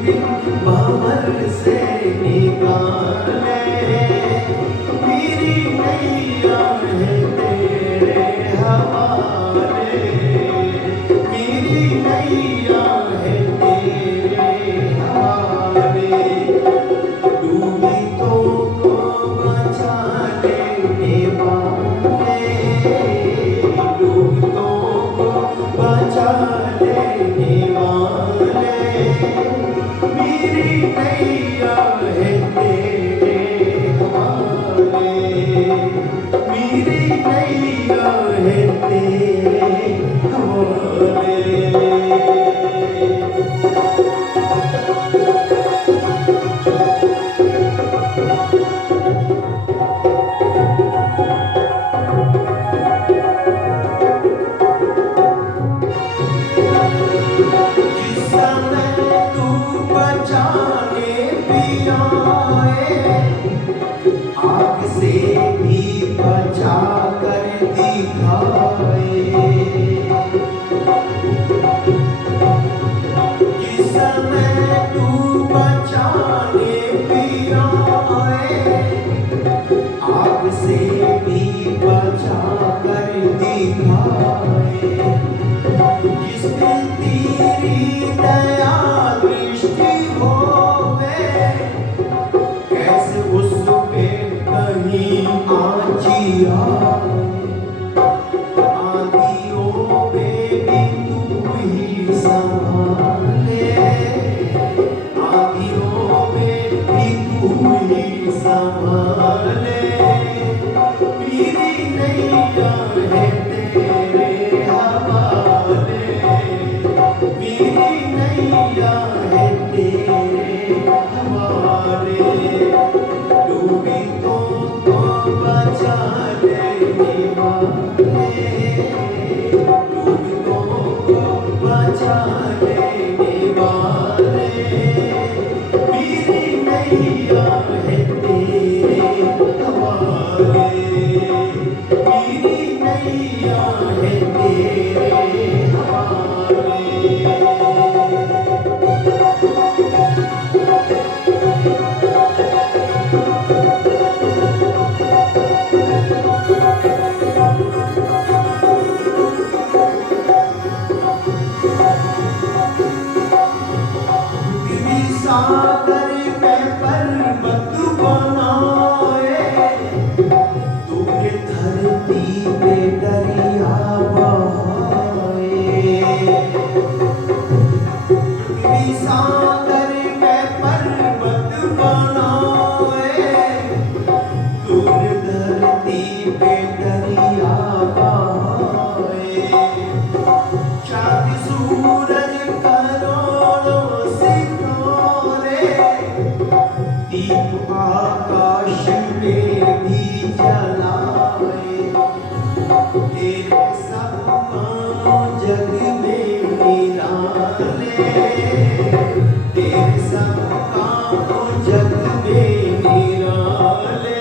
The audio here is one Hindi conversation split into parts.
बिन भंवर से निकाले। मेरी नैया है तेरे हवाले, मेरी नैया है तेरे हवाले। डूबी तो बचा लेने वाले, डूबी तो बचा लेने वाले। मेरी नैया है तेरे हवाले, मेरी नैया है तेरे हवाले। जिस समय तू बचाने भी आए, आग से भी बचा कर दिखाए। जिस समय तू बचाने भी आए, आग से भी बचा कर दिखाए। जिस दिन तेरी दया दृष्टि होवे, कैसे उस पे कहीं आँची आए। आँधियों में भी तू ही संभाले, आँधियों में भी तू ही संभाले। मेरी नैया है तेरे हवाले, मेरी नैया है तेरे हवाले। डूबी तो बचा लेने वाले, डूबी तो बचा लेने वाले। मेरी नैया है तेरे हवाले, मेरी नैया है तेरे हवाले। पृथ्वी सागर में पर्वत बनाए, तूने धरती पे दरिया बहाए। पृथ्वी सागर में पर्वत बनाए, तूने धरती पे दरिया बहाए। चाँद सूरज करोड़ों सितारे, दीप आकाश में भी जलाए। तेरे सब काम जग में निराले, तेरे सब काम जग में निराले।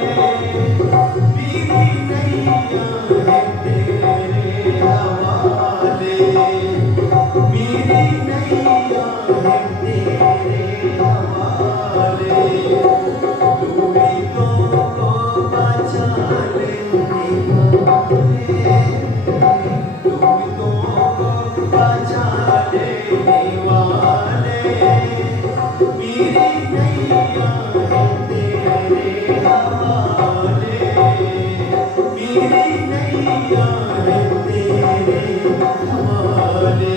मेरी नैया है तेरे हवाले, मेरी नैया है तेरे हवाले। डूबी तो बचा लेने वाले, डूबी तो बचा लेने वाले। मेरी नैया है तेरे हवाले, मेरी नैया है तेरे हवाले।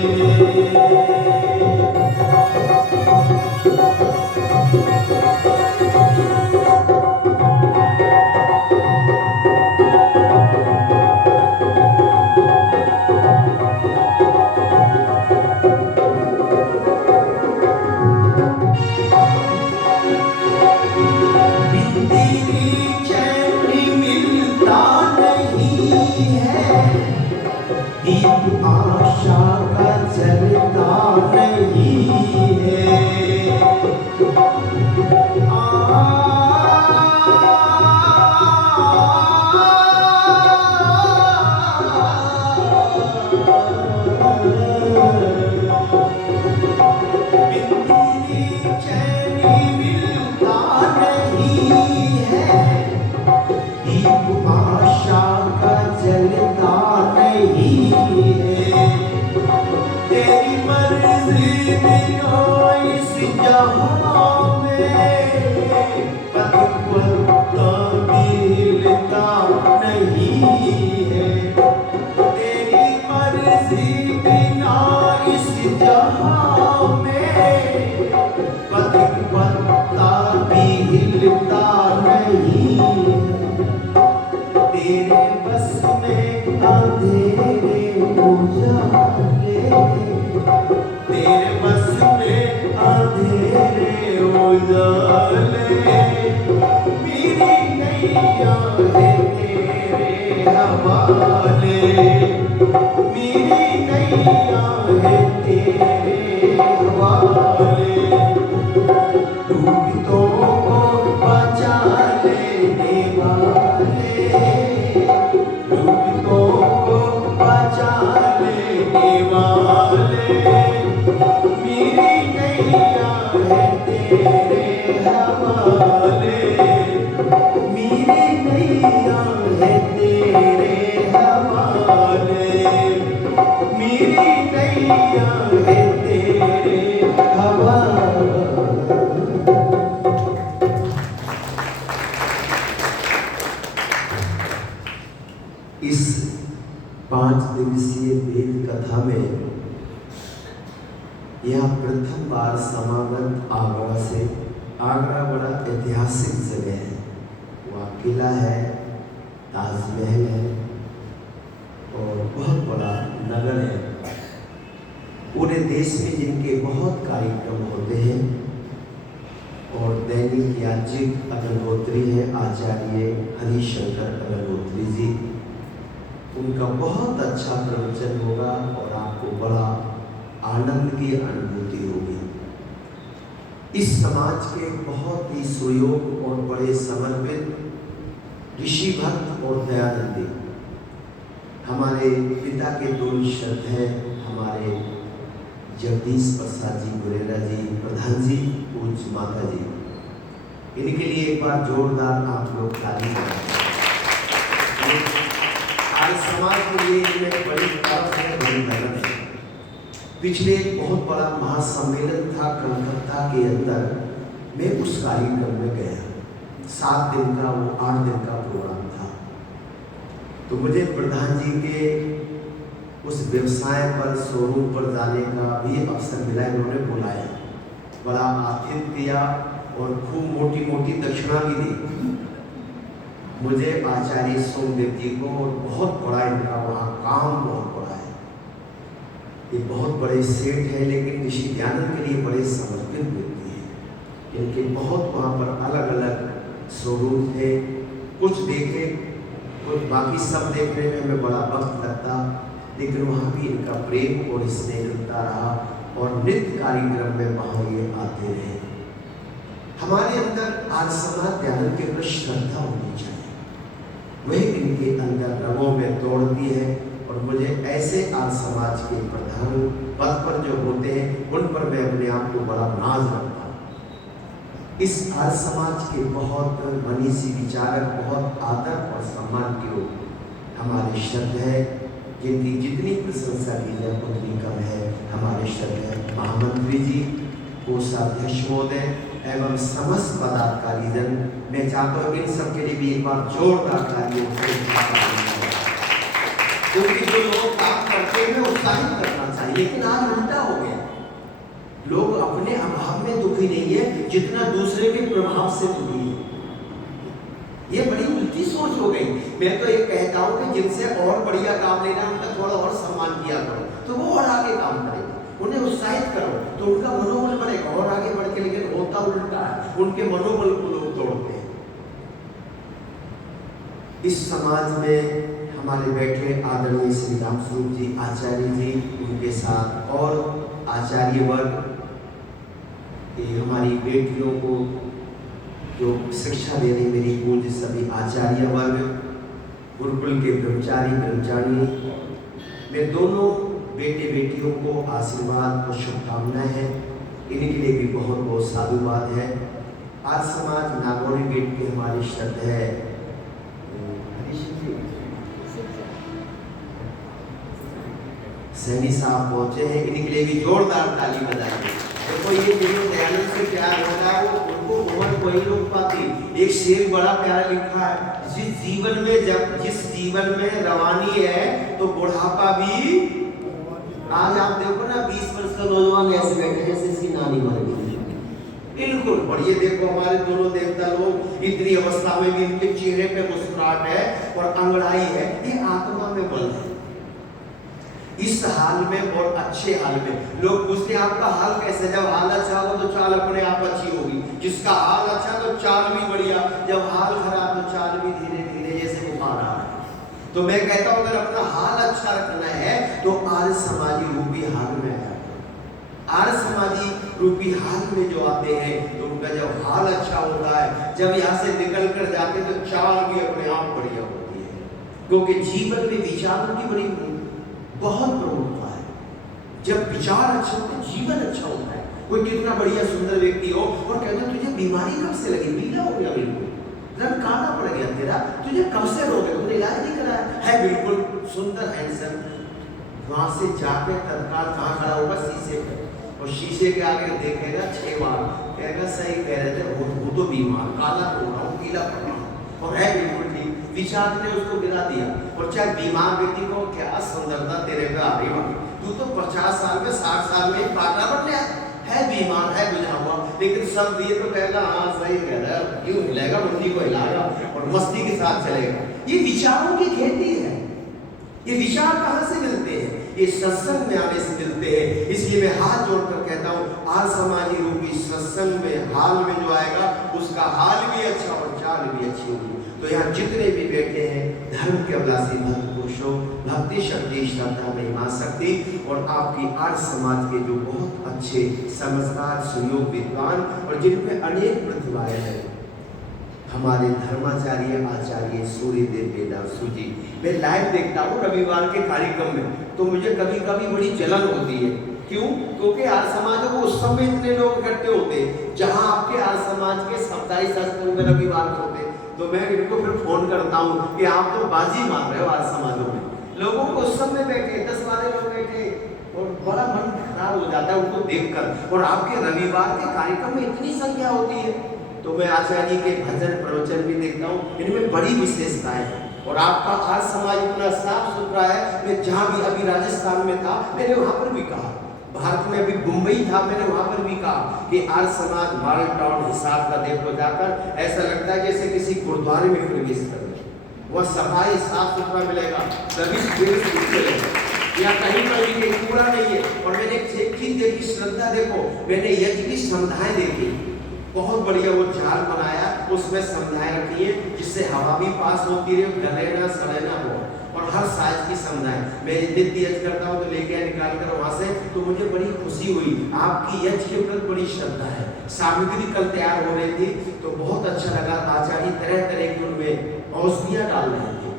जहां में पग पलता भी हिलता नहीं है। तेरी मर्जी बिना इस जहां में पग पलता भी हिलता नहीं है। तेरे बस में अंधेरे उजाले, तेरे बस में अंधेरे उजाले, मेरी नैया है तेरे हवाले, मेरी नैया है तेरे हवाले। डूबतों को बचा लेने वाले, डूबतों को बचा लेने वाले, मेरी नैया है तेरे हवाले, मेरी नैया है तेरे हवाले, मेरी नैया है तेरे हवाले। इस 5 दिवसीय वेद कथा में यह प्रथम बार समागत आगरा से। आगरा बड़ा ऐतिहासिक जगह है, वहाँ किला है, ताजमहल है और बहुत बड़ा नगर है। पूरे देश में जिनके बहुत कार्यक्रम होते हैं और दैनिक याज्ञिक अग्निहोत्री है आचार्य हरिशंकर अग्निहोत्री जी, उनका बहुत अच्छा प्रवचन होगा और आपको बड़ा आनंद की अनुभूति होगी। इस समाज के बहुत ही सुयोग और बड़े समर्पित ऋषि भक्त और दयानंदी हमारे पिता के दो शब्द हैं, हमारे जगदीश प्रसाद जी गुरेला जी प्रधान जी, पूज्य माता जी, इनके लिए एक बार जोरदार आप लोग ताली करें। आज समाज के लिए इनमें बड़ी तरफ है, बड़ी लगन है। पिछले एक बहुत बड़ा महासम्मेलन था कलकत्ता के अंदर, मैं उस कार्यक्रम में गया। 7 दिन का वो 8 दिन का प्रोग्राम था। तो मुझे प्रधान जी के उस व्यवसाय पर शोरूम पर जाने का भी अवसर मिला। इन्होंने बुलाया, बड़ा आतिथ्य दिया और खूब मोटी मोटी दक्षिणा भी दी मुझे, आचार्य सोमदेव जी को। और बहुत बड़ा इनका वहाँ काम बहुत बड़ा है, ये बहुत बड़े सेठ है, लेकिन ऋषि दयानंद के लिए बड़े समर्पित व्यक्ति हैं। इनके बहुत वहाँ पर अलग अलग शोरूम थे, कुछ देखे, कुछ बाकी सब देखने में हमें बड़ा वक्त लगता, लेकिन वहाँ भी इनका प्रेम और स्नेह मिलता रहा और नित्य कार्यक्रम में वहाँ ये आते रहे। हमारे अंदर आज समाज दयानंद के प्रति श्रद्धा होनी चाहिए, वही इनके अंदर रगों में तोड़ती है। और मुझे ऐसे आज समाज के प्रधान पद पर जो होते हैं उन पर मैं अपने आप को बड़ा नाज रखता हूँ। इस आज समाज के बहुत मनीषी विचारक, बहुत आदर और सम्मान के लोग हमारे शब्द है, जिनकी जितनी प्रशंसा की जाए उतनी कम है। हमारे शब्द है महामंत्री जी, कोषाध्यक्ष महोदय एवं समस्त पदाधिकारी जन। मैं चाहता हूँ इन सब के लिए भी एक बार जोरदार तालियों से, क्योंकि जो लोग काम करते हैं उत्साहित करना चाहिए, लेकिन आज उल्टा हो गया। लोग अपने अभाव में दुखी नहीं है जितना दूसरे के प्रभाव से दुखी है। ये बड़ी उल्टी सोच हो गई। मैं तो ये कहता हूँ कि जिनसे और बढ़िया काम लेना उनका थोड़ा और सम्मान किया करो, तो वो और आगे काम करेंगे। उन्हें उत्साहित करो तो उनका मनोबल बढ़ेगा और आगे बढ़ के। लेकिन होता उल्टा है, उनके मनोबल को लोग तोड़ते हैं। इस समाज में हमारे बैठे आदरणीय श्री राम स्वरूप जी आचार्य जी, उनके साथ और आचार्य वर्ग, ये हमारी बेटियों को जो शिक्षा दे रही मेरी पूज्य सभी आचार्य वर्ग, गुरुकुल के ब्रह्मचारी ब्रह्मचारिणी, मैं दोनों बेटे बेटियों को आशीर्वाद और शुभकामनाएं हैं। इनके लिए भी बहुत बहुत साधुवाद है। आज समाज नागौरी गेट के हमारी शब्द है सैनी साहब पहुंचे हैं, इनके लिए भी जोरदार ताली बजाइए। देखो ये मेरे दयानंद से प्यार होता है, वो उनको उम्र कोई लोग पाती। एक शेर बड़ा प्यारा लिखा है, जिस जीवन में रवानी है तो बुढ़ापा भी। आज आप देखो ना 20 वर्ष का नौजवान ऐसे बैठे जैसे इसकी नानी मर गई, बिल्कुल। और ये देखो हमारे दोनों देवता लोग इतनी अवस्था में भी इनके चेहरे पे मुस्कुराहट है और अंगड़ाई है, ये आत्मा में बल है। इस हाल में और अच्छे हाल में लोग पूछते हैं आपका हाल कैसे? जब हाल अच्छा हो तो चाल अपने आप अच्छी होगी। जिसका हाल अच्छा तो चाल भी बढ़िया, जब हाल खराब तो चाल भी धीरे धीरे जैसे बुखार आ रहा है। तो मैं कहता हूं अगर अपना हाल अच्छा रखना है तो आर्य समाजी रूपी हाल में आया। आर्य समाजी रूपी हाल में जो आते हैं तो उनका जब हाल अच्छा होता है, जब यहाँ से निकल कर जाते तो चाल भी अपने आप बढ़िया होती है, क्योंकि जीवन में विचारों की बड़ी बहुत प्रमुखता है। जब विचार अच्छे होते हैं जीवन अच्छा होता है। कोई कितना बढ़िया सुंदर व्यक्ति हो और कहते तुझे बीमारी कब से लगी? पीला हो गया, बिल्कुल रंग काला पड़ गया तेरा, तुझे कब से रोग है? तुमने इलाज नहीं कराया है? बिल्कुल सुंदर हैंडसम, वहां से जाके तत्काल कहाँ खड़ा होगा? शीशे पे, और शीशे के आगे देखेगा 6 बार, कहेगा सही कह रहे थे, वो तो बीमार, काला हो रहा हूँ, पीला पड़ रहा हूँ, और है बिल्कुल ठीक। विचार ने उसको गिरा दिया। और चाहे बीमार व्यक्ति को क्या सुंदरता तेरे पे आ रही होगी, तू तो 50 साल में 60 साल में पागल बन गया है, बीमार है बुझा हुआ, लेकिन सब दिए तो कहेगा हाँ सही कह रहा है, क्यों हिलेगा, मुंडी को हिलाएगा और मस्ती के साथ चलेगा। ये विचारों की खेती है। ये विचार कहाँ से मिलते हैं? ये सत्संग में आने से मिलते हैं। इसलिए मैं हाथ जोड़कर कहता हूँ आर्य समाजी रूपी सत्संग में हाल में जो आएगा उसका हाल भी अच्छा और चाल भी अच्छी होगी। तो यहाँ जितने भी बैठे हैं धर्म के अभिलाषी भक्त पुरुषों, भक्ति शक्ति श्रद्धा महिमा शक्ति और आपकी आर्य समाज के जो बहुत अच्छे समझदार सुयोग विद्वान और जिनमें अनेक प्रतिभाएं हैं, हमारे धर्माचार्य आचार्य सूर्यदेव वेदांशु जी, मैं लाइव देखता हूँ रविवार के कार्यक्रम में, तो मुझे कभी कभी बड़ी जलन होती है। क्यों? क्योंकि आर्य समाज को उस समय इतने लोग इकट्ठे होते हैं जहां आपके आर्य समाज के साप्ताहिक सत्संग में रविवार को होते, तो मैं इनको फिर फोन करता हूँ कि आप तो बाजी मार रहे हो आर्य समाजों में। लोगों को उस समय बैठे 10-12 लोग बैठे और बड़ा मन खराब हो जाता है उनको देखकर, और आपके रविवार के कार्यक्रम में इतनी संख्या होती है। तो मैं आचार्य के भजन प्रवचन भी देखता हूँ, इनमें बड़ी विशेषताएं हैं। और आपका आर्य समाज इतना साफ सुथरा है। मैं जहाँ भी अभी राजस्थान में था मैंने वहाँ पर भी कहा, भारत में अभी मुंबई था मैंने वहाँ पर भी कहा कि आर्य समाज मॉडल टाउन हिसाब का देखो जाकर, ऐसा लगता है जैसे किसी गुरुद्वारे में प्रवेश कर रहे, वह सफाई साफ सुथरा मिलेगा, सभी मिलेगा, या कहीं पर भी कहीं कूड़ा नहीं है। और मैंने एक चीज देखी, श्रद्धा देखो, मैंने यज्ञ की संध्याएं देखी, बहुत बढ़िया वो जाल बनाया, उसमें संध्याएं रखी है जिससे हवा भी पास होती रहे, गले ना सड़े ना हो, और हर साइज की संध्याएं। मैं नित्य यज्ञ करता हूँ तो लेके आया निकाल कर वहां से, तो मुझे बड़ी खुशी हुई। आपकी यज्ञ के प्रति बड़ी श्रद्धा है। सामग्री कल तैयार हो रही थी तो बहुत अच्छा लगा, आचार्य तरह तरह की उनमें औषधियां डाल रहे थे,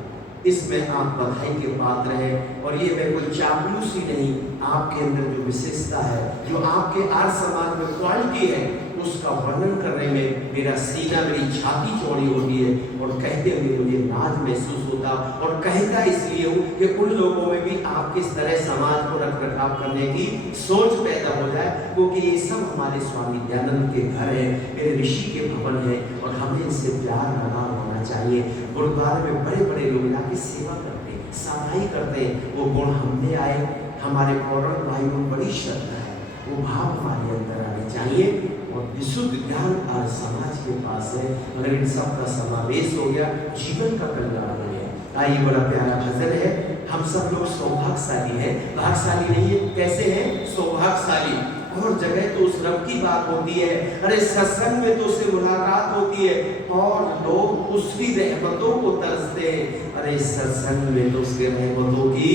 इसमें आप बधाई के पात्र हैं। और ये मैं कोई चापलूसी नहीं, आपके अंदर जो विशेषता है, जो आपके आर्य समाज में क्वालिटी है, उसका वर्णन करने में मेरा सीना, मेरी छाती चौड़ी होती है और कहते हुए मुझे नाज महसूस होता, और कहता इसलिए हूँ कि उन लोगों में भी आप किस तरह समाज को रख रखाव करने की सोच पैदा हो जाए, क्योंकि ये सब हमारे स्वामी दयानंद के घर है, मेरे ऋषि के भवन है, और हमें इनसे प्यार लगाव होना चाहिए। गुरुद्वारे में बड़े बड़े लोग जाके सेवा करते हैं, सफाई करते हैं, वो गुण हमने आए, हमारे पौराणिक भाइयों में बड़ी श्रद्धा है, वो भाव हमारे अंदर आने चाहिए। और विशुद्ध ज्ञान आर्य समाज के पास है, अगर इन सब का समावेश हो गया जीवन का कल्याण हो गया। आइए, बड़ा प्यारा भजन है। हम सब लोग सौभाग्यशाली हैं, भाग्यशाली नहीं है, कैसे हैं? सौभाग्यशाली। और जगह तो उस रब की बात होती है, अरे सत्संग में तो उससे मुलाकात होती है और लोग उसकी रहमतों को तरसते हैं, अरे सत्संग में तो उसके रहमतों की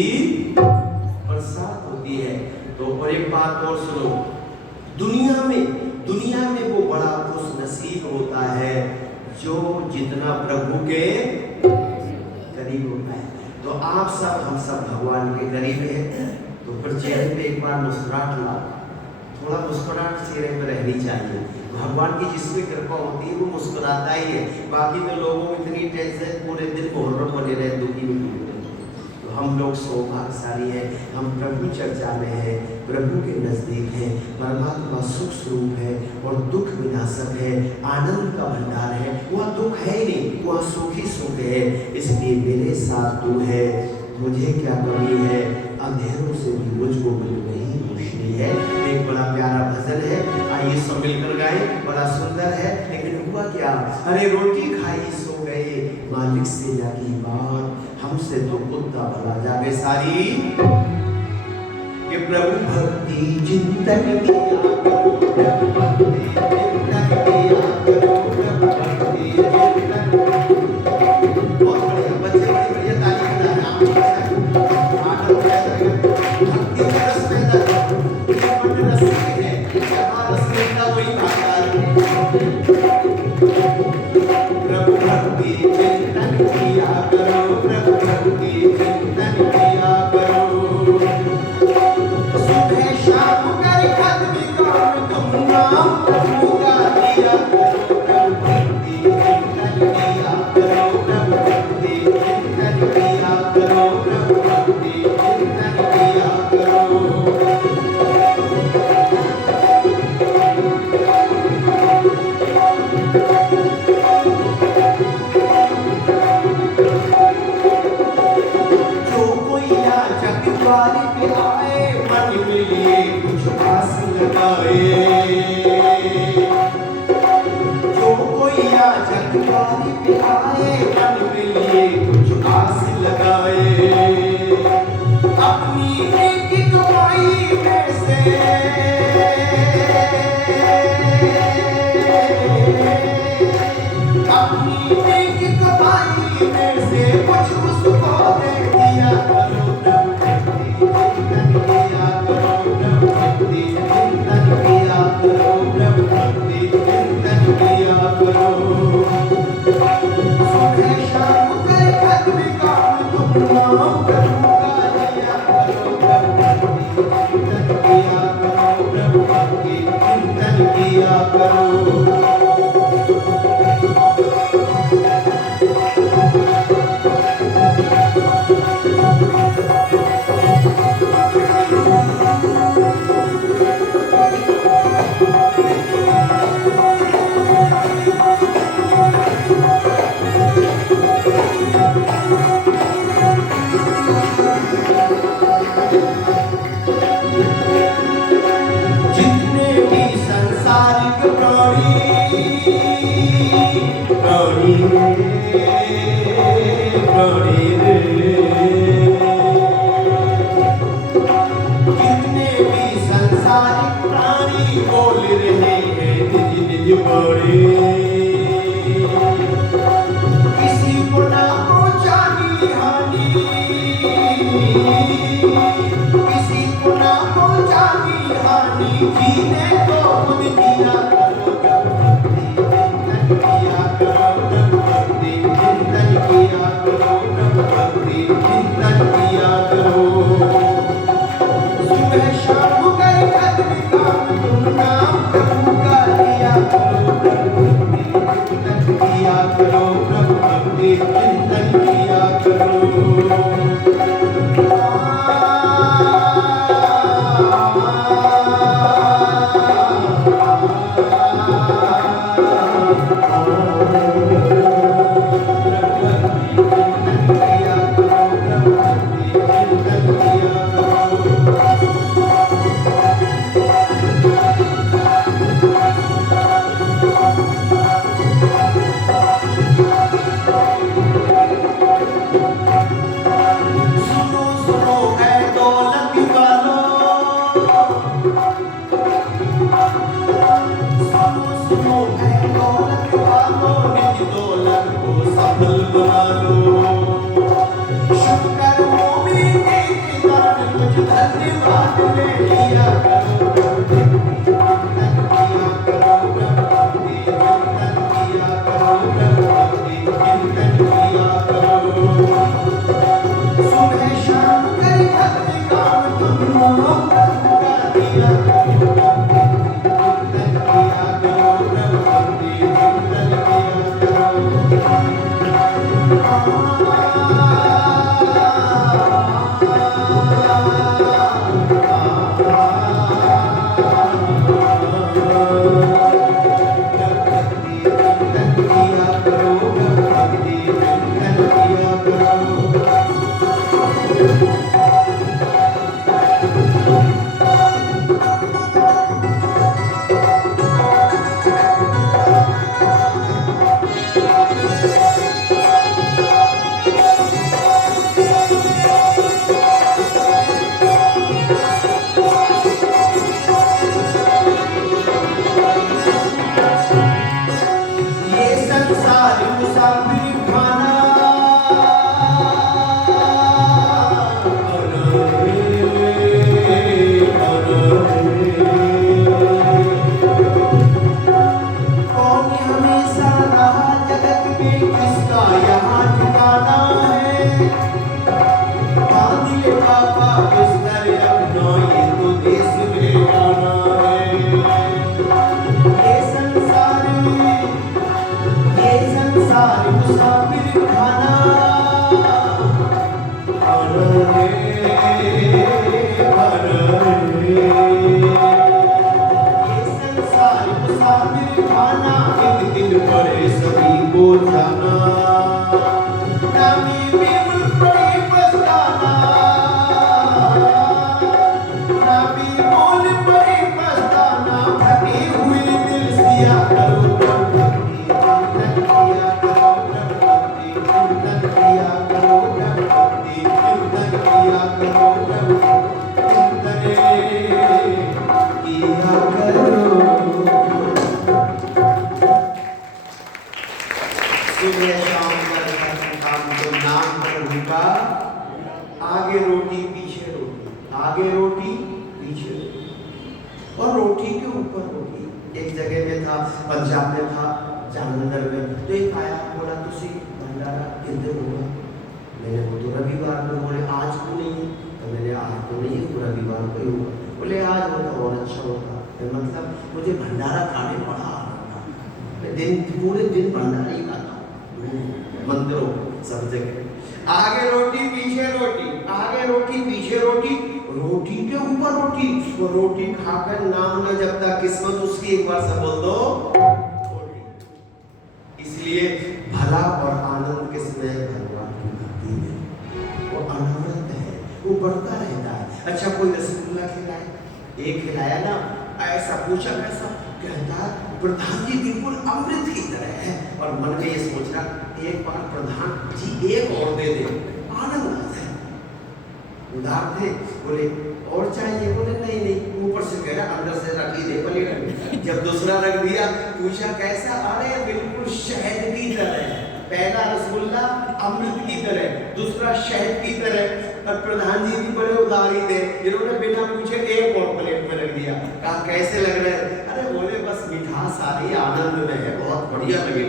बरसात होती है। तो और एक बात और सुनो, दुनिया में वो बड़ा खुश नसीब होता है जो जितना प्रभु के करीब होता है। तो आप सब, हम सब भगवान के करीब हैं, तो फिर चेहरे पे एक बार मुस्कुराहट ला, थोड़ा मुस्कुराहट चेहरे पे रहनी चाहिए। भगवान की जिसमें कृपा होती है वो मुस्कुराता ही है, बाकी तो लोगों में इतनी टेंशन, पूरे दिन मुहर्रम बने रहे, दुखी में डूबे। तो हम लोग सौभाग्यशाली हैं, हम प्रभु चर्चा में हैं, प्रभु के नजदीक हैं। परमात्मा सुख स्वरूप है और दुख विनाशक है, आनंद का भंडार है। वह दुख है ही नहीं, वह सुख ही सुख है। इसलिए मेरे साथ तू है, मुझे क्या कमी है, अंधेरों से भी मुझको मिल रही रोशनी है। एक बड़ा प्यारा भजन है, आइए सब मिलकर गाएं। बड़ा सुंदर है, लेकिन हुआ क्या, अरे रोटी खाई सो गए, मालिक से लगी बात, हमसे तो कुत्ता भला जावे सारी। ये प्रभु भक्ति चिंतन किया करो, प्रभु भक्ति चिंतन किया करो, प्रभु भक्ति चिंतन। बहुत बढ़िया बच्चे, बड़ी बढ़िया ताली बजा रहे हैं। भक्ति का रस पैदा करो, ये मन रसिक है, जहाँ रस मिलता वही भागता है। प्रभु भक्ति चिंतन किया करो, प्रभु भक्ति चिंतन किया करो। सुबह शाम कर खत्म काम तुम नाम प्रभु का लिया करो, प्रभु भक्ति चिंतन किया करो, प्रभु भक्ति चिंतन किया करो, प्रभु भक्ति चिंतन किया करो। जो कोई याचक द्वार पे आए, मन में लिए कुछ आस लगाए। जो कोई याचक द्वार पे आए, मन में लिए कुछ आस लगाए। अपनी एक कमाई में से अपनी एक कमाई में से कुछ उसको दे दिया करो, प्रभु भक्ति चिंतन किया करो, प्रभु भक्ति चिंतन किया करो, प्रभु भक्ति चिंतन किया करो। सुबह शाम कर खत्म काम तुम नाम प्रभु का लिया करो, प्रभु भक्ति चिंतन किया करो, प्रभु भक्ति चिंतन किया करो। जितने भी संसारिक जितने भी संसारिक प्राणी बोल रहे हैं निज निज बड़े। किसी को ना पहुंचानी हानि, किसी को ना पहुंचानी हानि, जीने को खुद जिया करो, प्रभु भक्ति चिंतन किया करो, प्रभु भक्ति चिंतन किया करो, प्रभु भक्ति चिंतन किया करो। सुबह शाम कर खत्म काम तुम नाम प्रभु का लिया करो, प्रभु शामिल खाना एक दिन पड़े सभी को जाना नामी बिमल पड़ी पछताना नामी बोल पड़ी पछताना फटी हुई दिल सिया करो चिंतन किया करो चिंतन किया करो चिंतन किया करो चिंतन किया करो। सुबह शाम काम तो नाम प्रभु का आगे रोटी पीछे रोटी आगे रोटी पीछे रोटी और रोटी के ऊपर रोटी। एक जगह में था पंजाब में था जालंधर में तो एक आया बोला तुसी भंडारा किधर होगा मैंने वो तो रविवार में बोले आज को नहीं है तो मैंने आज तो नहीं है रविवार को ही होगा बोले आज होता और अच्छा होता मतलब मुझे भंडारा खाने पड़ा मैं दिन पूरे दिन भंडारा ही खाता मंदिरों सब जगह आगे रोटी पीछे रोटी आगे रोटी पीछे रोटी रोटी के ऊपर रोटी वो रोटी खाकर नाम न जपता किस्मत उसकी एक बार सब बोल दो रोटी। इसलिए भला और आनंद किसमें भगवान की भक्ति में वो अनवरत है वो बढ़ता रहता है। अच्छा कोई रसगुल्ला खिलाए एक खिलाया ना ऐसा पूछा कैसा कहता प्रधान जी बिल्कुल अमृत की तरह है और मन में ये सोच रहा एक बार प्रधान जी एक और दे दे आनंद आ जाए उधार थे बोले और चाहिए बोले नहीं नहीं ऊपर से कह रहा अंदर से रख ही दे पलेट जब दूसरा रख दिया पूछा कैसा अरे बिल्कुल शहद की तरह है पहला रसगुल्ला अमृत की तरह दूसरा शहद की तरह और प्रधान जी भी बड़े उदारी थे जिन्होंने बिना पूछे एक और प्लेट में रख दिया कहा कैसे लग रहे हैं अरे बोले बस मिठास आ रही आनंद में है बहुत बढ़िया लगे।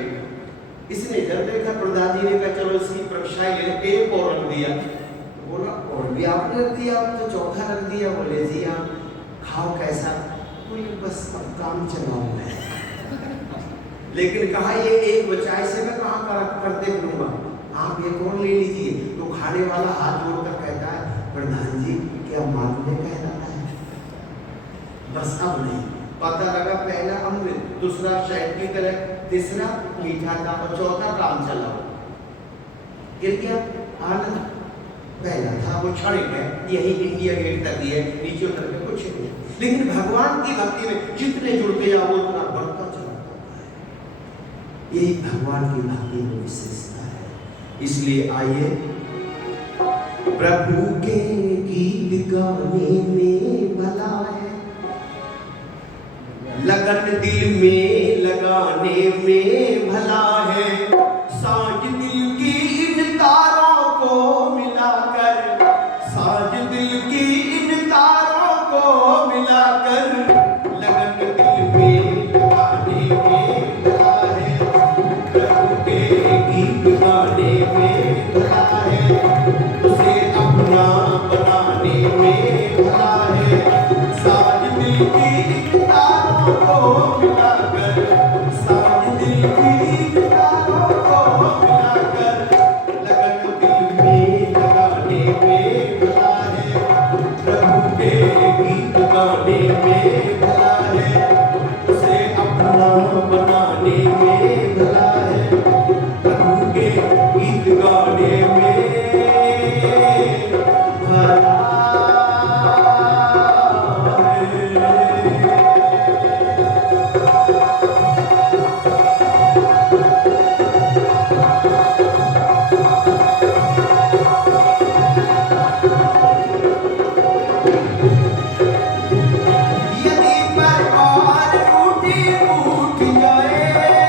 इसने जब देखा प्रधान जी ने कहा चलो इसकी परीक्षा ले एक और रख दिया बोला और भी आपने रख दिया तो चौथा रख दिया बोले जी आप खाओ कैसा बोले बस अब काम चलाओ मैं लेकिन कहा ये एक बचा इसे मैं कहाँ करते फिरूंगा आप एक और ले लीजिए तो खाने वाला हाथ जोड़कर कहता है प्रधान जी क्या मानने कहना है बस अब नहीं पता लगा पहला अमृत दूसरा शहद की तरह तीसरा मीठा था और चौथा काम चला गिर गया आनंद पहला था वो क्षणिक है यही इंडिया गेट तक ही है नीचे उतर के कुछ नहीं लेकिन भगवान की भक्ति में जितने जुड़ते जाओ उतना बढ़ता चला यही भगवान की भक्ति में विशेषता है। इसलिए आइए प्रभु के गीत गाने में भला है लगन दिल में लगाने में भला है साज दिल की इन तारों को मिलाकर साज दिल की इन तारों को मिलाकर लगन दिल में लगाने में भला है प्रभु के गीत गाने में भला है उसे अपना बनाने में भला है साज दिल की इन तारों को मिलाकर साज दिल की इन तारों को मिलाकर लगन दिल में लगाने में भला है प्रभु के गीत गाने में भला है उसे अपना बनाने में भला है प्रभु के गीत गाने में भला यदि परवार टूटी टूट जाए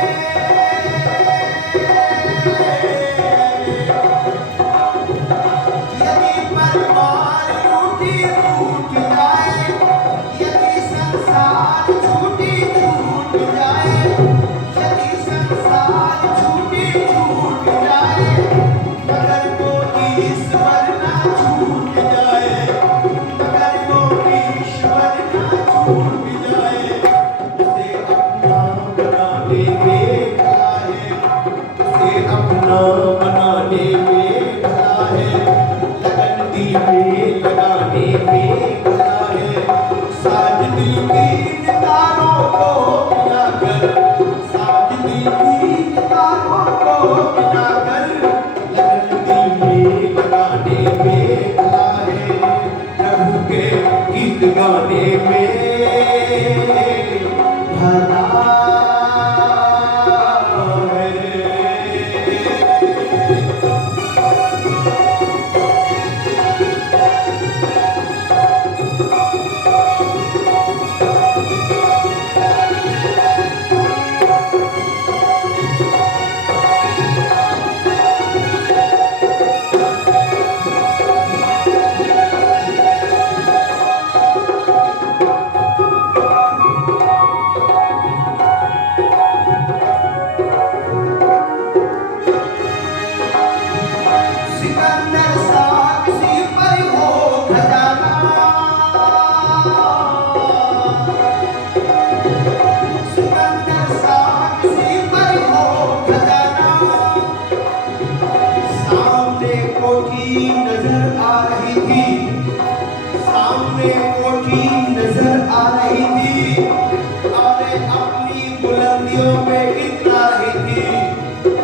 बुलंदियों में इतना ही थी,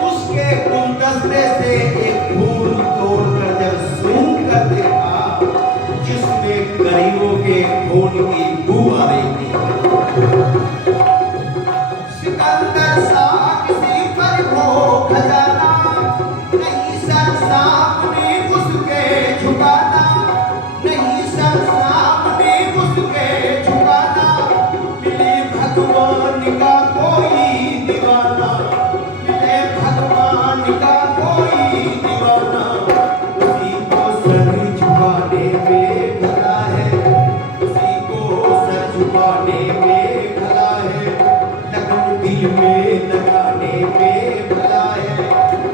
उसके गुलदस्ते से एक फूल तोड़कर जब सूंघ कर देखा, जिसमें गरीबों के खून की बू आ रही थी। सिकंदर सा किसी पर हो खजाना, नहीं सर सामने उसके झुकाना, नहीं सर सामने उसके झुकाना। मिले भगवान का कोई दीवाना, मिले भगवान का कोई दीवाना, उसी को सर झुकाने में भला है, उसी को सर झुकाने में भला है, लगन दिल में लगाने में भला है,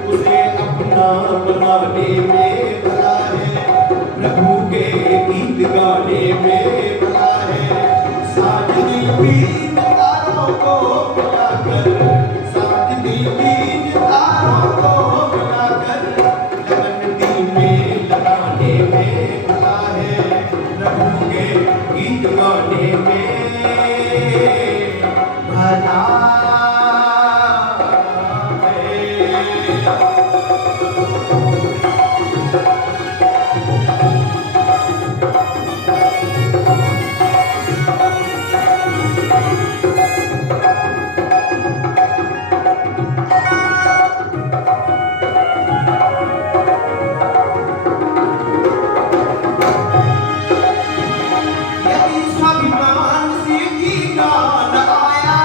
उसे अपना बनाने में भला है, प्रभु के गीत गाने में भला है। साथ दिल बीन तारों को मिलाकर, साथ दिल बीन तारों को मिलाकर, लगन दिल में लगाने में भला है, प्रभु के गीत गाने में भला है। यदि स्वाभिमान से जीना न आया,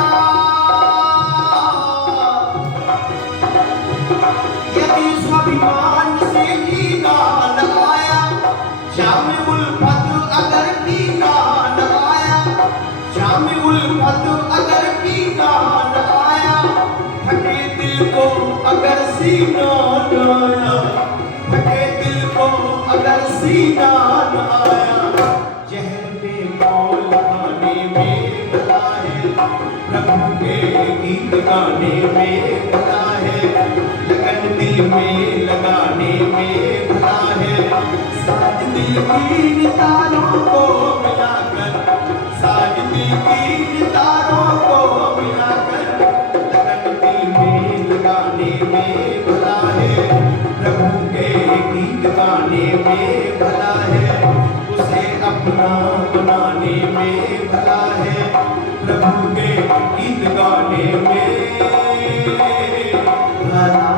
यदि स्वाभिमान से जीना न आया, जामे उल्फत अगर पीना न आया, जामे उल्फत अगर पीना न आया, फटे दिल को अगर सीना न आया, फटे दिल को अगर सीना न आया, जहर में मौल खाने में भला है, प्रभु के गीत गाने में भला है, लगन दिल में लगाने में भला है। साज दिल की तारों को मिलाकर, साज दिल की तारों को मिलाकर, लगन दिल में लगाने में भला है, प्रभु के गीत गाने में भला है, उसे अपना बनाने में भला है, प्रभु के गीत गाने में भला है।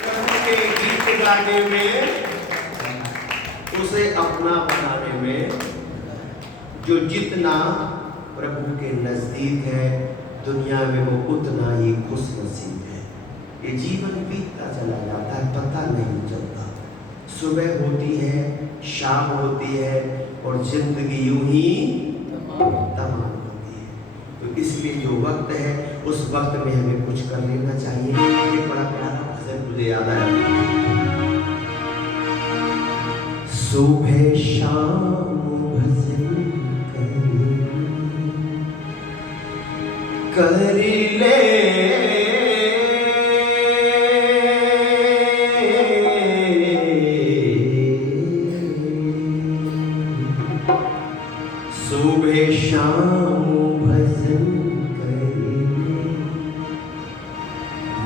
प्रभु के गीत गाने में, उसे अपना बनाने में, जो जितना प्रभु के नजदीक है, दुनिया में वो उतना ही खुश नसीब है। ये जीवन बीतता चला जाता है, पता नहीं चलता। सुबह होती है, शाम होती है, और जिंदगी यूं ही तमाम होती है। तो इसलिए जो वक्त है, उस वक्त में हमें कुछ कर लेना चाहिए। ये बड़ा प्यारा भजन मुझे याद आया। सुबह शाम भजन कर ले, सुबह शाम भजन करे,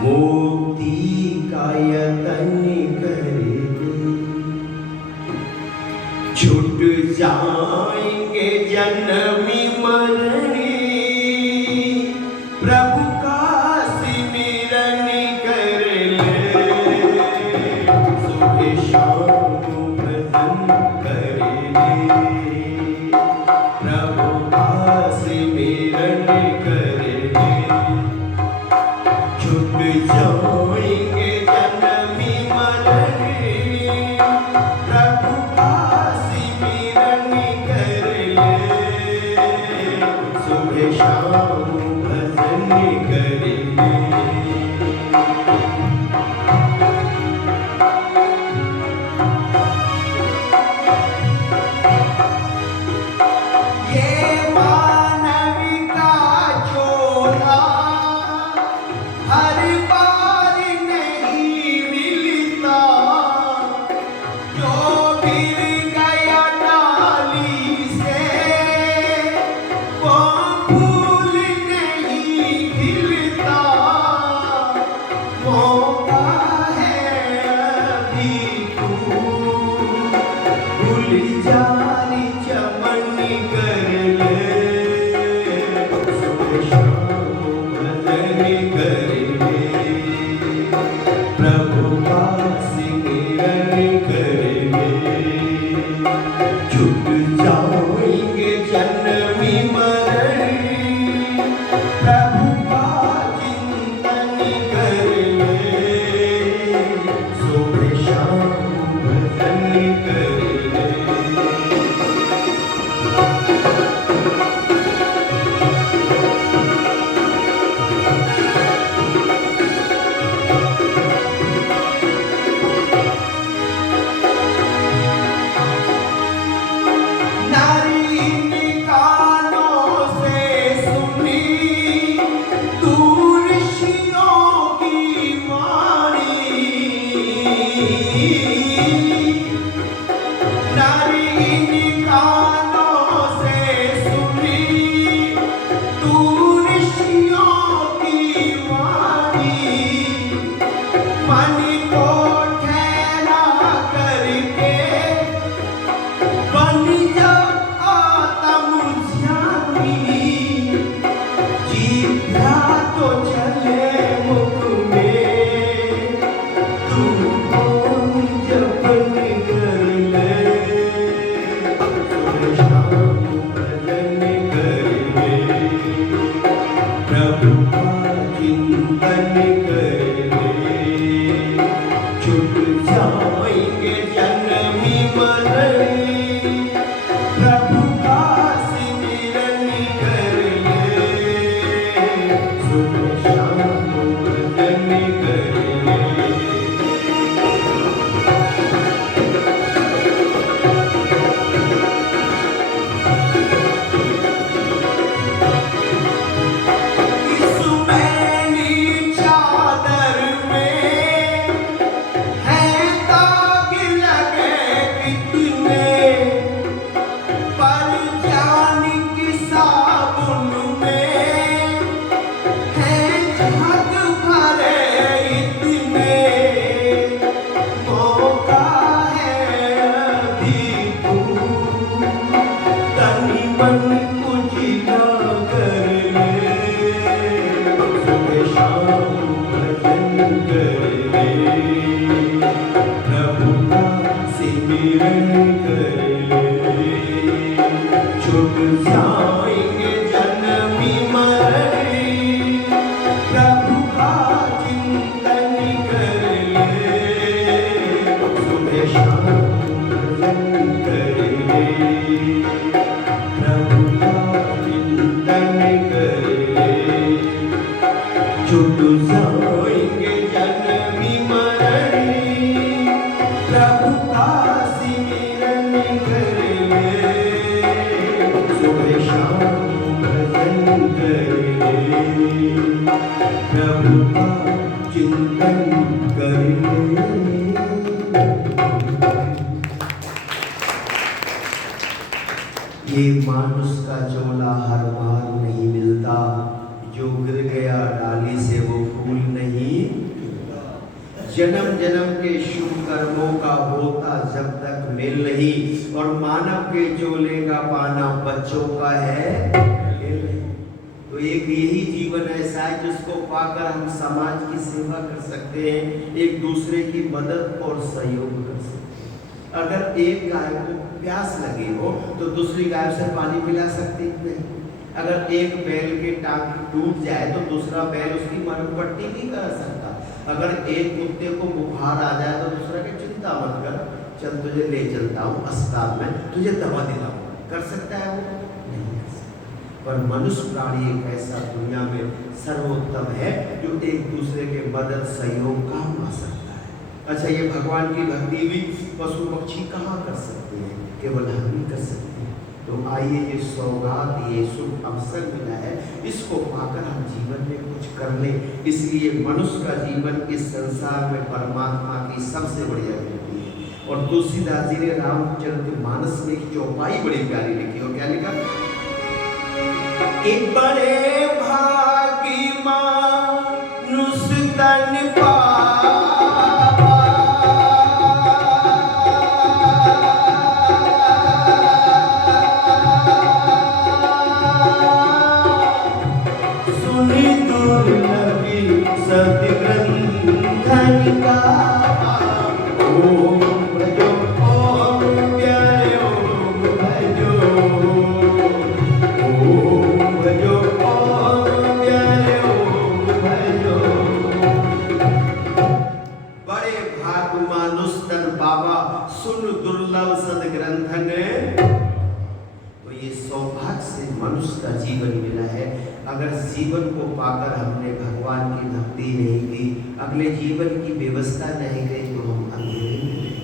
मुक्ति का यतन करे, छूट जाएंगे जन्मी मरणी, प्रभु का सिमरन कर ले, सुबह शाम भजन कर ले, प्रभु का सिमरन कर ले, छूट जाएंगे जन्मी मरणी, प्रभु का सिमरन कर ले, सुबह शाम भजन कर ले। ये मानव का चोला हर बार नहीं मिलता, जो गिर गया ना जाएंगे जन्मी मरण, प्रभु का चिंतन कर ले, सुबह शाम भजन कर ले। ये मानुष का चोला हर बार नहीं मिलता, जो गिर गया डाली से वो फूल नहीं। जन्म जन्म के शुभ कर्मों का होता जब तक मेल नहीं, और मानव के चोले का पाना बच्चों का है। तो एक यही जीवन ऐसा है जिसको पाकर हम समाज की सेवा कर सकते हैं, एक दूसरे की मदद और सहयोग कर सकते हैं। अगर एक गाय को प्यास लगी हो तो दूसरी गाय से पानी पिला सकती नहीं। अगर एक बैल की टांग टूट जाए तो दूसरा बैल उसकी मरहम पट्टी नहीं कर सकता। अगर एक कुत्ते को बुखार आ जाए तो दूसरा की चिंता मत कर, चल तुझे ले चलता हूँ अस्पताल में, तुझे दवा दिलाऊंगा। कर सकता है वो? नहीं कर सकता। पर मनुष्य प्राणी एक ऐसा दुनिया में सर्वोत्तम है जो एक दूसरे के मदद सहयोग काम आ सकता है। अच्छा, ये भगवान की भक्ति भी पशु पक्षी कहाँ कर सकते हैं? केवल हम ही कर सकते हैं। तो आइए ये सौगात, ये शुभ अवसर मिला है, इसको पाकर हम जीवन में कुछ कर लें। इसलिए मनुष्य का जीवन इस संसार में परमात्मा की सबसे बढ़िया कृति है। और तुलसीदास जी ने रामचरितमानस में एक चौपाई बड़ी प्यारी लिखी। और क्या लिखा? एक बड़े भागी मानुष तन पावा, सुनी दुर्लभी सति ग्रंथन का। ओम भजो ओम प्यारे ओम भजो, मनुष्य का जीवन मिला है। अगर जीवन को पाकर हमने भगवान की भक्ति नहीं की, अगले जीवन की व्यवस्था नहीं की, तो हम अंधेरे में रहेंगे।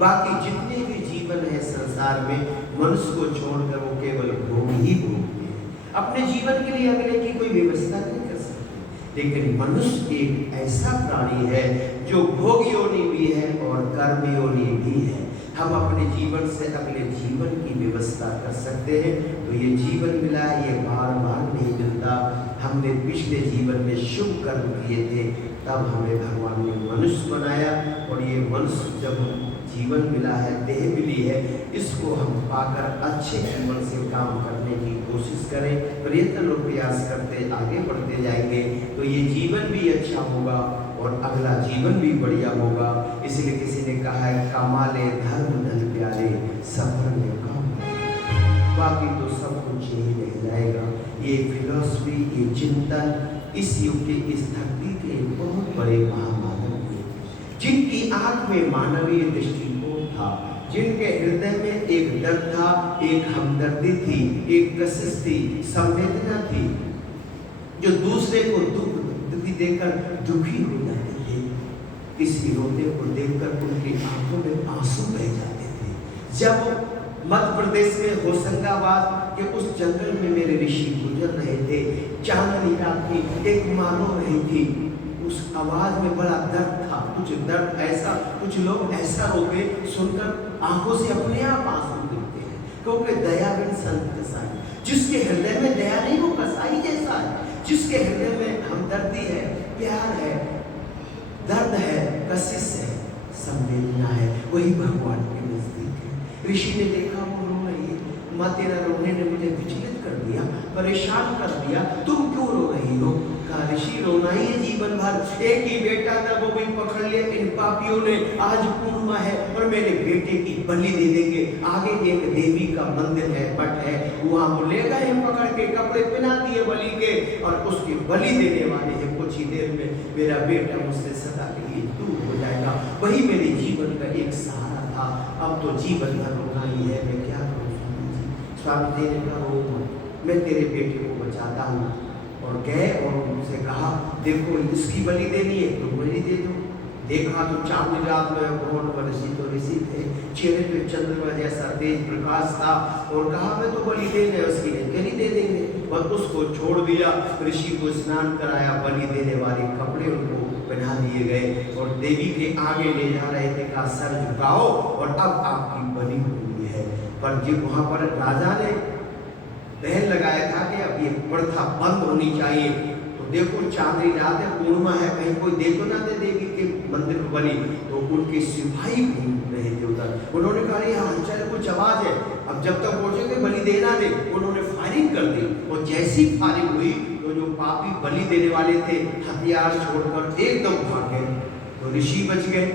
बाकी जितने भी जीवन है संसार में, मनुष्य को छोड़कर वो केवल भोग ही भोगते हैं। अपने जीवन के लिए अगले की कोई व्यवस्था नहीं कर सकते। लेकिन मनुष्य एक ऐसा प्राणी है जो भोग योनि भी है और कर्म योनि भी है। हम अपने जीवन से अगले जीवन की व्यवस्था कर सकते हैं। तो ये जीवन मिला है, ये बार बार नहीं मिलता। हमने पिछले जीवन में शुभ कर्म किए थे, तब हमें भगवान ने मनुष्य बनाया। और ये मनुष्य जब जीवन मिला है, देह मिली है, इसको हम पाकर अच्छे जीवन से काम करने की कोशिश करें, प्रयत्न और प्रयास करते आगे बढ़ते जाएंगे, तो ये जीवन भी अच्छा होगा और अगला जीवन भी बढ़िया होगा। इसलिए किसी ने कहा है, कमाले धर्म धन प्यारे, सफर में काम। बाकी तो सब कुछ यही रह जाएगा। ये फिलॉसफी, ये चिंतन इस युग के, इस धरती के बहुत बड़े महामानव थे, जिनकी आंख में मानवीय दृष्टिकोण था, जिनके हृदय में एक डर था, एक हमदर्दी थी, एक कशिश थी, संवेदना थी, जो दूसरे को दुख देकर दुखी हो जाते थे। किसी रोते को देखकर उनकी आंखों में आंसू बह जाते थे। जब मध्य प्रदेश में होशंगाबाद के उस जंगल में मेरे ऋषि गुजर रहे थे, चांदनी रात की, एक माँ रो रही थी, उस आवाज में बड़ा दर्द था। कुछ दर्द ऐसा, कुछ लोग ऐसा रोते सुनकर आंखों से अपने आप आंसू गिरते हैं, क्योंकि दया बिन संत कसाई। जिसके हृदय में दया नहीं, वो कसाई जैसा है। जिसके हृदय में हमदर्दी है, प्यार है, दर्द है, कशिश है, संवेदना है, वही भगवान के नजदीक है। ऋषि ने देखा वो रो रही है, माँ तेरा रोने ने मुझे विचलित कर दिया, परेशान कर दिया, तुम क्यों रो रही हो? कहा ऋषि रोना ही है जीवन भर। एक ही बेटा था, वो भी पकड़ लिया इन पापियों ने। आज पूर्णिमा है और मेरे बेटे की बलि दे देंगे। आगे एक देवी का मंदिर है, मठ है, वहां ले गए पकड़ के, कपड़े पहना दिए बलि के, और उसकी बलि देने वाले हैं। कुछ ही देर में मेरा बेटा मुझसे सदा के लिए दूर हो जाएगा। वही मेरे जीवन का एक सहारा था। अब तो जीवन भर रोना ही है, मैं क्या करूँ स्वामी जी? स्वामी जी ने कहा रो मत, मैं तेरे बेटे को बचाता हूँ। और गए और उनसे कहा, देखो इसकी बलि देनी है तो बलि दे दो। देखा तो चांदनी रात में भगवान ऋषि तो ऋषि थे, चेहरे पे चंद्रमा जैसा तेज प्रकाश था, और कहा मैं तो बलि देंगे, उसकी बलि दे देंगे। और उसको छोड़ दिया। ऋषि को स्नान कराया, बलि देने वाले कपड़े उनको पहना दिए गए और देवी के आगे ले जा रहे थे। कहा सर झुकाओ और अब आपकी बलि हुई है। पर जब वहां पर राजा ने दहन लगाया था कि अब ये प्रथा बंद होनी चाहिए, तो देखो चांदनी रात है, पूर्णिमा है, कहीं कोई दे तो ना दे देवी के मंदिर में बलि। तो उनके सिपाही घूम रहे थे उधर, उन्होंने कहा यहाँ हलचल कुछ आवाज है, अब जब तक पहुंचेंगे बलि देना दे। उन्होंने फायरिंग कर दी और जैसी फायरिंग हुई तो जो पापी बलि देने वाले थे हथियार छोड़कर एकदम भाग गए। तो ऋषि बच गए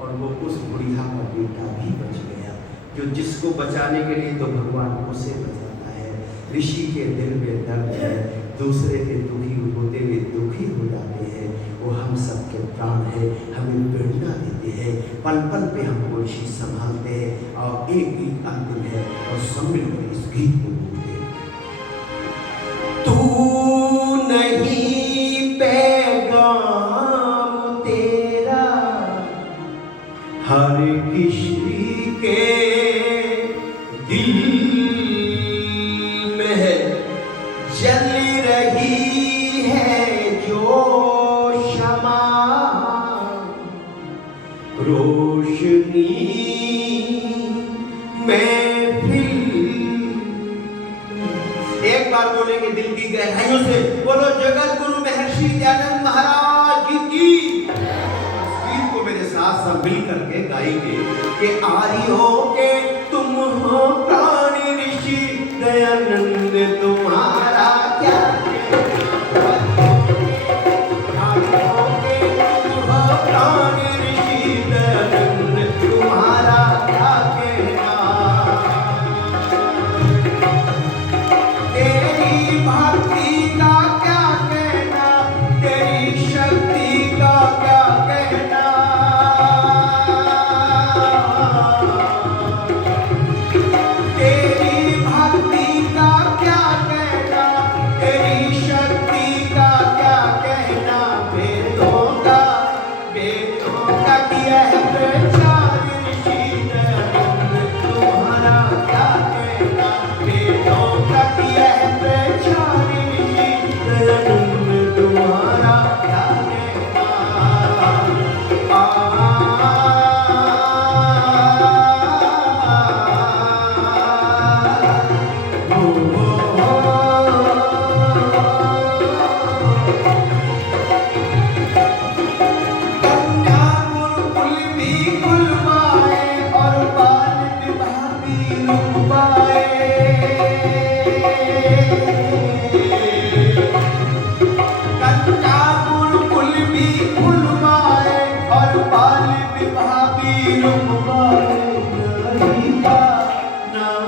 और वो उस बुढ़िया का बेटा भी बच गया, जो जिसको बचाने के लिए तो भगवान उसे बचाता है। ऋषि के दिल में दर्द है, दूसरे के दुखी होते हुए दुखी हो जाते हैं। वो हम सबके प्राण है, हमें प्रेरणा देते हैं, पल पल पे हमको ऋषि संभालते हैं। और एक गीत अंतिम है और सब मिलकर इस गीत को बोलते हैं। तू नहीं पैगाम तेरा हर किसी के दिल में है, जल रही है जो शमा रोशनी महफिल। एक बार बोलेंगे दिल की गहराइयों से, बोलो जगत गुरु महर्षि दयानंद महाराज की। गीत को मेरे साथ सब मिल करके गाएंगे कि आर्य हो के तुम हो प्राणी ऋषि, दयानंद तुम्हारा क्या प्राणी ऋषि, दयानंद तुम्हारा क्या कहना। तेरी भक्ति का क्या कहना, तेरी शक्ति का क्या कहना।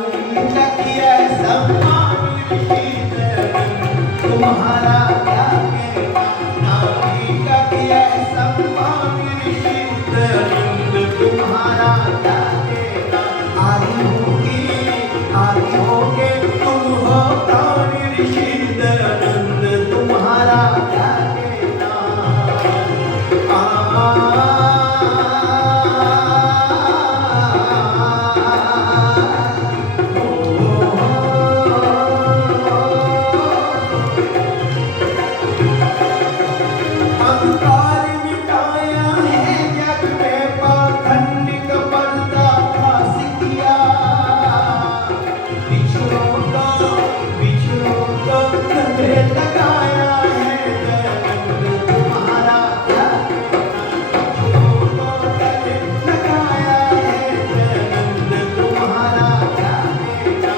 का किया सम्मान ऋषि दयानंद तुम्हारा क्या कहना। नारी का किया सम्मान ऋषि दयानंद तुम्हारा क्या कहना। आदि होके तुम हो प्राण ऋषि दयानंद तुम्हारा क्या कहना। अंधकार मिटाया है जग में पाखंड का पर्दा फास किया। बिछड़ों को गले लगाया है दयानंद तुम्हारा क्या कहना। बिछड़ों को गले लगाया है दयानंद तुम्हारा क्या कहना।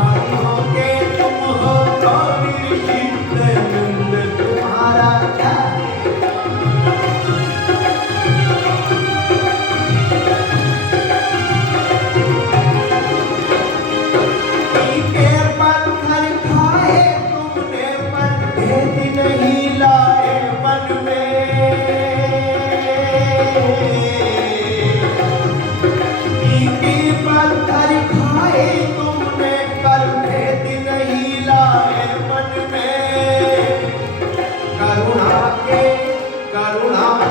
आदि होके तुम हो प्राण ऋषि दयानंद तुम्हारा क्या कहना। के पत्थर खाए तुमने पर भेद नहीं लाए मन में। के पत्थर खाए तुमने पर भेद नहीं लाए मन में। करुणा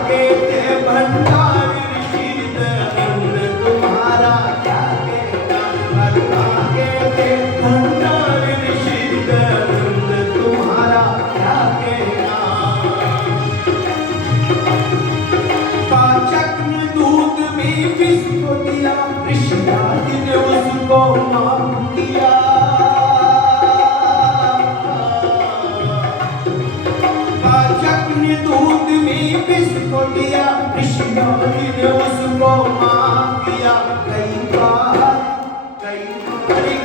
के थे भंडार ऋषि दयानंद तुम्हारा क्या कहना। करुणा के थे भंडार ऋषि दयानंद तुम्हारा क्या कहना। पाचक ने दूध में विष को दिया ऋषिराज ने उसको माफ किया। पाचक ने दूध में विष को दिया ऋषिराज ने उसको माफ किया। कई बार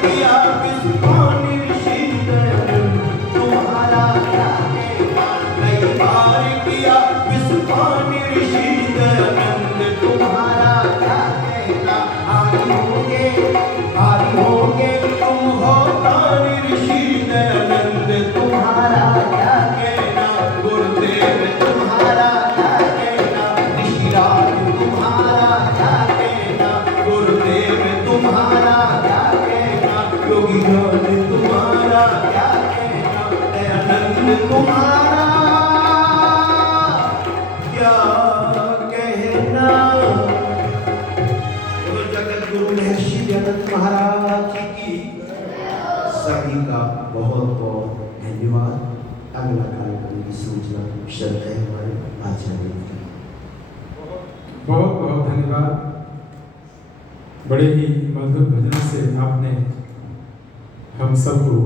किया विस्फोट ऋषि दयानंद तुम्हारा क्या कहना। कई बार किया विस्फोट ऋषि दयानंद तुम्हारा क्या कहना। आदि होके तुम हो प्राण ऋषि दयानंद तुम्हारा क्या कहना। गुरुदेव तुम्हारा क्या कहना। ऋषिराज तुम्हारा क्या कहना। गुरुदेव तुम्हारा क्या कहना। योगी राज तुम्हारा क्या कहना। दयानंद तुम्हारा क्या कहना। बोलो जगत गुरु महर्षि दयानंद महाराज जी की। सभी का बहुत बहुत धन्यवाद। अगला कार्यक्रम की सूचना श्रद्धेय हमारे आचार्य की। बहुत बहुत धन्यवाद। बड़े ही मधुर भजन से आपने हम सबको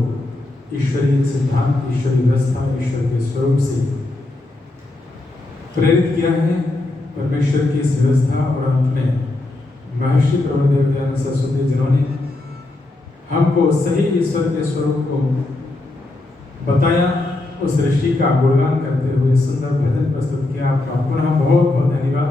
ईश्वरीय सिद्धांत, ईश्वरीय व्यवस्था, ईश्वर के स्वरूप से प्रेरित किया है। परमेश्वर की इस व्यवस्था और अंत में महर्षि प्रभुदेव दयानंद सरस्वती जिन्होंने हमको सही ईश्वर के स्वरूप को बताया, उस ऋषि का गुणगान करते हुए सुंदर भजन प्रस्तुत किया। आपका पुनः बहुत बहुत धन्यवाद।